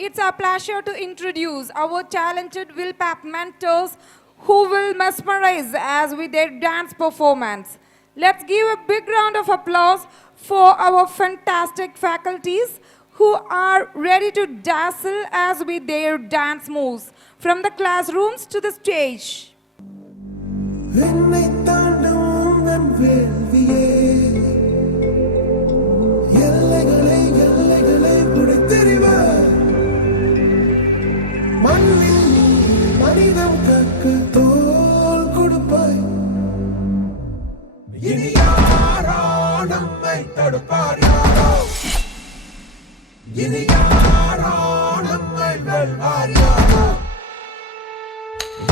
It's our pleasure to introduce our talented Will Pap mentors who will mesmerize us with their dance performance. Let's give a big round of applause for our fantastic faculties who are ready to dazzle us with their dance moves from the classrooms to the stage. என்னை தாண்டும் உந்தன் வேள்வியே எல்லைகளை எல்லைகளை உடைத்தெறிவார் மண்ணில் மனிதம் கக்க தோல் கொடுப்பாய் இனி யாரோ நம்மை தடுப்பார் யாரோ இனி யாரோ நம்மை வெல்வார் யாரோ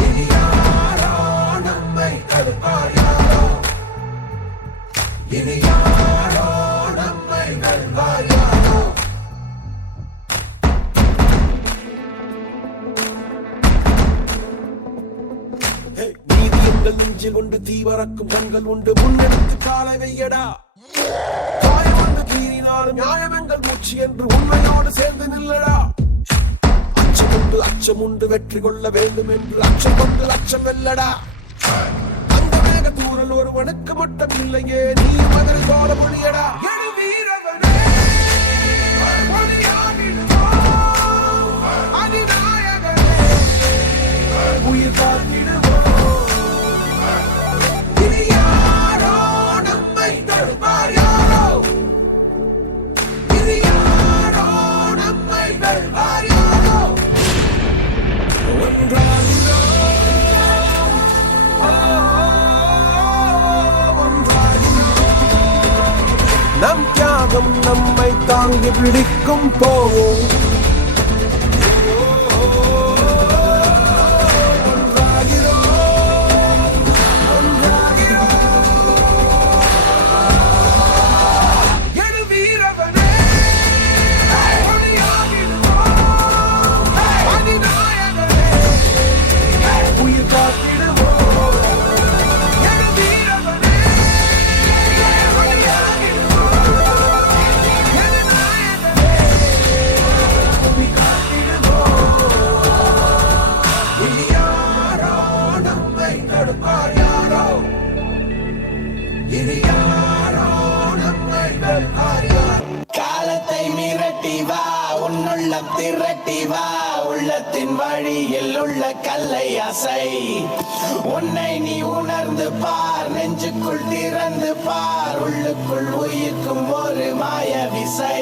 இனி யாரோ நம்மை தடுப்பார் யாரோ இனி யாரோ நம்மை வெல்வார் யாரோ நீதி எங்கள் நெஞ்சில் உண்டு தீவரக்கும் கண்கள் உண்டு முன்னெடுத்து காலை வையடா காயம் வந்து தீரினாலும் நியாயம் எங்கள் மூச்சு என்று உண்மையோடு சேர்ந்து நில்லடா அச்சம் உண்டு வெற்றி கொள்ள வேண்டும் என்று அச்சம் கொண்டு லட்சம் வெல்லடா அந்த மேக தூரல் ஒருவனுக்கு மட்டும் இல்லையே நீ மகன் கோல மொழியடா உயிர் காத்திடுவோம் இனி யாரோ நம்மை தடுப்பார் யாரோ இனி யாரோ நம்மை வெல்வார் யாரோ நம் தியாகம் நம்மை தாங்கி பிடிக்கும் போவோம் காலத்தை மிரட்டி வா உன்னுள்ளம் திரட்டி வா உள்ளத்தின் வழியில் உள்ள கல்லை அசை உன்னை நீ உணர்ந்து பார் நெஞ்சுக்குள் திறந்து பார் உள்ளுக்குள் உயிர்க்கும் ஒரு மாய விசை